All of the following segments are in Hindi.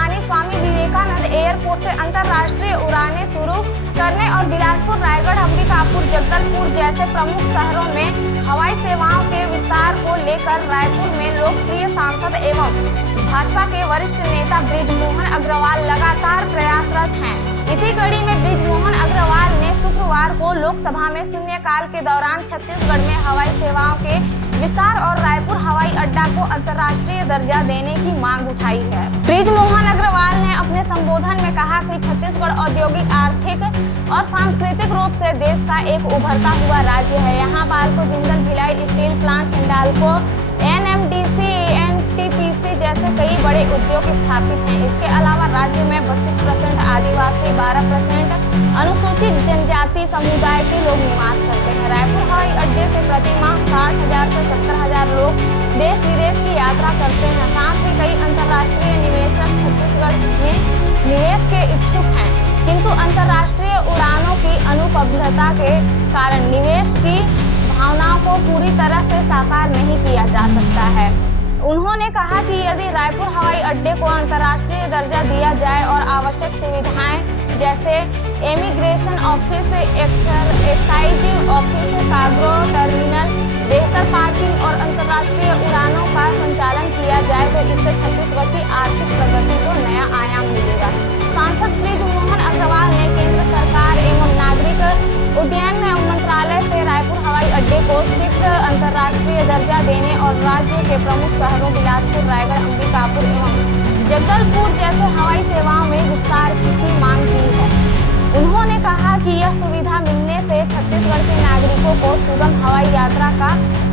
राजधानी स्वामी विवेकानंद एयरपोर्ट से अंतर्राष्ट्रीय उड़ानें शुरू करने और बिलासपुर, रायगढ़, अंबिकापुर, जगदलपुर जैसे प्रमुख शहरों में हवाई सेवाओं के विस्तार को लेकर रायपुर में लोकप्रिय सांसद एवं भाजपा के वरिष्ठ नेता बृजमोहन अग्रवाल लगातार प्रयासरत हैं। इसी कड़ी में बृजमोहन अग्रवाल ने शुक्रवार को लोकसभा में शून्यकाल के दौरान छत्तीसगढ़ में हवाई सेवाओं के विस्तार और रायपुर हवाई अड्डा को अंतर्राष्ट्रीय दर्जा देने की मांग उठाई है। बृजमोहन अग्रवाल ने अपने संबोधन में कहा कि छत्तीसगढ़ औद्योगिक, आर्थिक और सांस्कृतिक रूप से देश का एक उभरता हुआ राज्य है। यहाँ Balco, Jindal Bhilai steel plant, Hindalco, NMDC, NTPC जैसे कई बड़े उद्योग स्थापित हैं। इसके अलावा राज्य में 32% आदिवासी, 12% अनुसूचित जनजाति समुदाय के लोग निवास करते हैं। रायपुर हवाई अड्डे से प्रति माह 60,000 से 70,000 लोग देश विदेश की यात्रा करते हैं। साथ ही कई अंतर्राष्ट्रीय निवेशक छत्तीसगढ़ में निवेश के इच्छुक हैं, किंतु अंतर्राष्ट्रीय उड़ानों की अनुपलब्धता के कारण निवेश की भावनाओं को पूरी तरह से साकार नहीं किया जा सकता है। उन्होंने कहा कि यदि रायपुर हवाई अड्डे को अंतर्राष्ट्रीय दर्जा दिया जाए और आवश्यक सुविधाएं जैसे immigration office, excise office, cargo terminal, बेहतर पार्किंग और अंतर्राष्ट्रीय उड़ानों का संचालन किया जाए तो इससे छत्तीसगढ़ की आर्थिक प्रगति को नया आयाम मिलेगा। सांसद बृजमोहन अग्रवाल ने केंद्र सरकार एवं नागरिक उड्डयन मंत्रालय से रायपुर हवाई अड्डे को शीघ्र अंतर्राष्ट्रीय दर्जा देने और राज्य के प्रमुख शहरों बिलासपुर, रायगढ़, अंबिकापुर एवं जगदलपुर जैसे हवाई सेवाओं में विस्तार की मांग की है। उन्होंने कहा कि यह सुविधा मिलने से छत्तीसगढ़ के नागरिकों को सुगम हवाई यात्रा का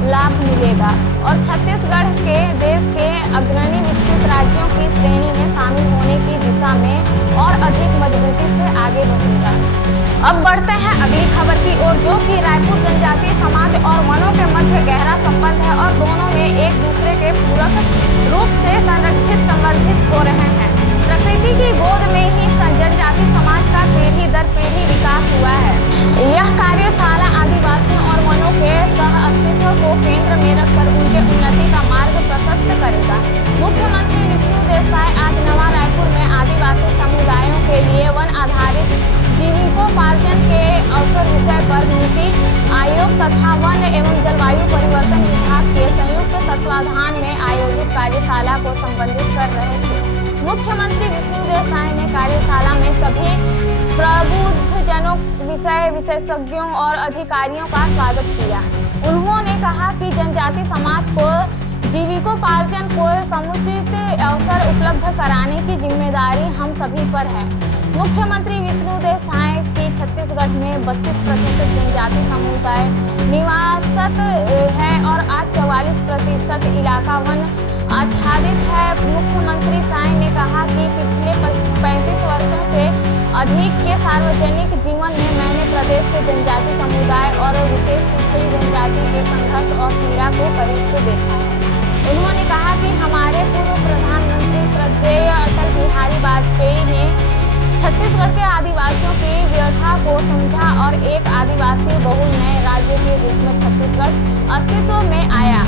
लाभ मिलेगा और छत्तीसगढ़ के देश के अग्रणी विकसित राज्यों की श्रेणी में शामिल होने की दिशा में और अधिक मजबूती से आगे बढ़ेगा। अब बढ़ते हैं अगली खबर की ओर, जो कि रायपुर जनजातीय समाज और वनों के मध्य गहरा संबंध है और दोनों में एक दूसरे के पूरक रूप से संरक्षित संवर्धित हो रहे हैं। प्रकृति की गोद में ही जनजाति समाज का पीढ़ी दर पीढ़ी विकास हुआ है। यह कार्यशाला आदिवासियों और वनों के सह अस्तित्व को केंद्र में रखकर उनके उन्नति का मार्ग प्रशस्त करेगा। मुख्यमंत्री विष्णुदेव साय आज नवा रायपुर में आदिवासी समुदायों के लिए वन आधारित जीविकोपार्जन के अवसर विषय पर नीति आयोग तथा वन एवं जलवायु परिवर्तन विभाग के संयुक्त तत्वाधान में आयोजित कार्यशाला को संबोधित कर रहे थे। मुख्यमंत्री विष्णुदेव साय ने कार्यशाला में सभी प्रबुद्धजनों, विषय विशेषज्ञों और अधिकारियों का स्वागत किया। उन्होंने कहा कि जनजाति समाज को जीविकोपार्जन को समुचित अवसर उपलब्ध कराने की जिम्मेदारी हम सभी पर है। मुख्यमंत्री विष्णुदेव साय की छत्तीसगढ़ में 32% जनजाति समुदाय निवासरत है और आज 44% इलाका वन आच्छादित है। मुख्यमंत्री साय ने कहा कि पिछले 35 वर्षों से अधिक के सार्वजनिक जीवन में मैंने प्रदेश के जनजाति समुदाय और विशेष पिछड़ी जनजाति के संघर्ष और पीड़ा को करीब से देखा है। उन्होंने कहा कि हमारे पूर्व प्रधानमंत्री श्रद्धेय अटल बिहारी वाजपेयी ने छत्तीसगढ़ के आदिवासियों की व्यथा को समझा और एक आदिवासी बहुल नए राज्य के रूप में छत्तीसगढ़ अस्तित्व में आया।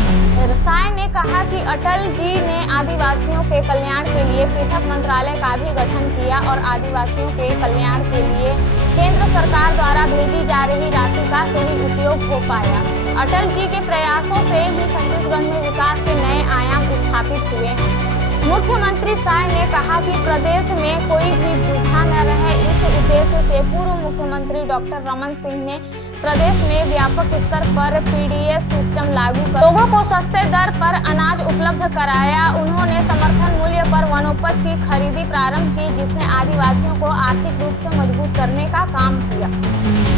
साय ने कहा कि अटल जी ने आदिवासियों के कल्याण के लिए पृथक मंत्रालय का भी गठन किया और आदिवासियों के कल्याण के लिए केंद्र सरकार द्वारा भेजी जा रही राशि का सही उपयोग हो पाया। अटल जी के प्रयासों से ही छत्तीसगढ़ में विकास के नए आयाम स्थापित हुए हैं। मुख्यमंत्री साय ने कहा कि प्रदेश में कोई भी भूखा न रहे, इस उद्देश्य से पूर्व मुख्यमंत्री डॉक्टर रमन सिंह ने प्रदेश में व्यापक स्तर पर PDS सिस्टम लागू कर लोगों को सस्ते दर पर अनाज उपलब्ध कराया। उन्होंने समर्थन मूल्य पर वनोपज की खरीदी प्रारंभ की, जिसने आदिवासियों को आर्थिक रूप से मजबूत करने का काम किया।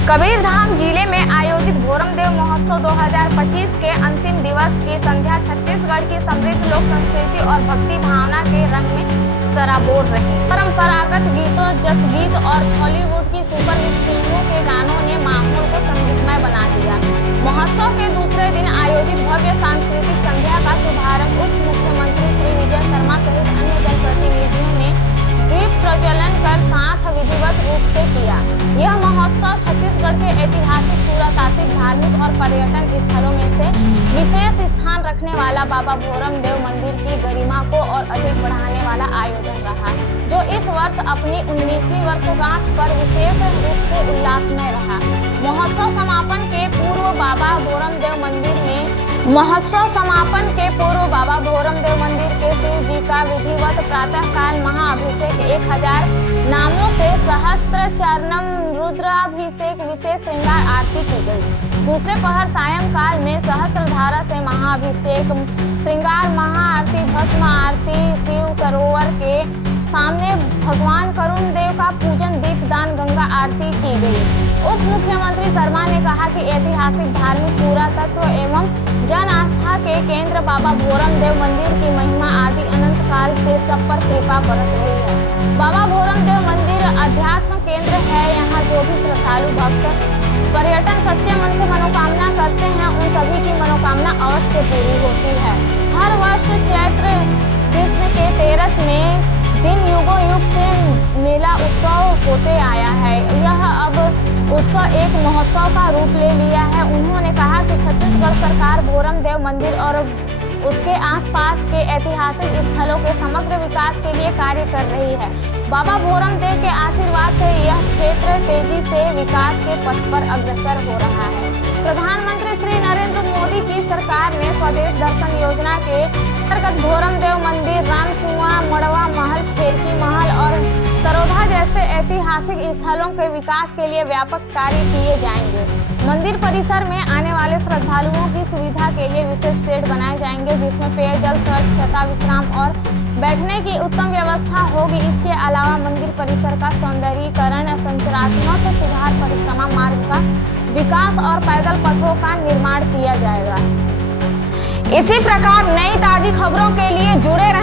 कबीरधाम जिले में आयोजित भोरमदेव महोत्सव 2025 के अंतिम दिवस की संध्या छत्तीसगढ़ की समृद्ध लोक संस्कृति और भक्ति भावना के रंग में सराबोर रही। परंपरागत गीतों, जस गीत और हॉलीवुड की सुपरहिट फिल्मों के गानों ने माहौल को संगीतमय बना दिया। महोत्सव के दूसरे दिन आयोजित भव्य सांस्कृतिक संध्या का शुभारंभ उप मुख्यमंत्री श्री विजय शर्मा सहित अन्य जनप्रतिनिधियों ने दीप प्रज्वलन कर साथ विधिवत रूप से किया। यह महोत्सव छत्तीसगढ़ के ऐतिहासिक, पुरातात्विक, धार्मिक और पर्यटन स्थलों में से विशेष स्थान रखने वाला बाबा भोरमदेव मंदिर की गरिमा को और अधिक बढ़ाने वाला आयोजन रहा है। वर्ष अपनी 19वीं वर्षगांठ पर विशेष रूप से उल्लासमय रहा। महोत्सव समापन के पूर्व बाबा भोरमदेव मंदिर के शिव जी का विधिवत प्रातःकाल महाअभिषेक 1000 नामों से सहस्त्र चरणम रुद्राभिषेक विशेष श्रृंगार आरती की गई। दूसरे पहर सायंकाल में सहस्त्रधारा से महाअभिषेक श्रृंगार महाआरती भस्म आरती शिव सरोवर के सामने भगवान करुण देव का पूजन दीपदान गंगा आरती की गई। उप मुख्यमंत्री शर्मा ने कहा कि ऐतिहासिक धार्मिक पुरातत्व एवं जन आस्था के केंद्र बाबा भोरमदेव मंदिर की महिमा आदि अनंत काल से सब पर कृपा बरस रही है। बाबा भोरमदेव मंदिर अध्यात्म केंद्र है। यहाँ जो भी श्रद्धालु भक्त पर्यटन सच्चे मन से मनोकामना करते हैं उन सभी की मनोकामना अवश्य पूरी होती है। हर वर्ष चैत्र कृष्ण के 13वें दिन युगों युग से मेला उत्सव होते आया है। यह अब उत्सव एक महोत्सव का रूप ले लिया है। उन्होंने कहा कि छत्तीसगढ़ सरकार भोरमदेव मंदिर और उसके आसपास के ऐतिहासिक स्थलों के समग्र विकास के लिए कार्य कर रही है। बाबा भोरमदेव के आशीर्वाद से यह क्षेत्र तेजी से विकास के पथ पर अग्रसर हो रहा है। प्रधानमंत्री श्री नरेंद्र मोदी की सरकार ने स्वदेश दर्शन योजना के अंतर्गत भोरमदेव मंदिर, रामचुआ, मड़वा महल, छेरकी महल और सरोधा जैसे ऐतिहासिक स्थलों के विकास के लिए व्यापक कार्य किए जाएंगे। मंदिर परिसर में आने वाले श्रद्धालुओं की सुविधा के लिए विशेष शेड बनाए जाएंगे जिसमें पेयजल, स्वच्छता, विश्राम और बैठने की उत्तम व्यवस्था होगी। इसके अलावा मंदिर परिसर का सौंदर्यीकरण, संरचनात्मक सुधार, परिक्रमा मार्ग का विकास और पैदल पथों का निर्माण किया जाएगा। इसी प्रकार नई ताजी खबरों के लिए जुड़े रहें।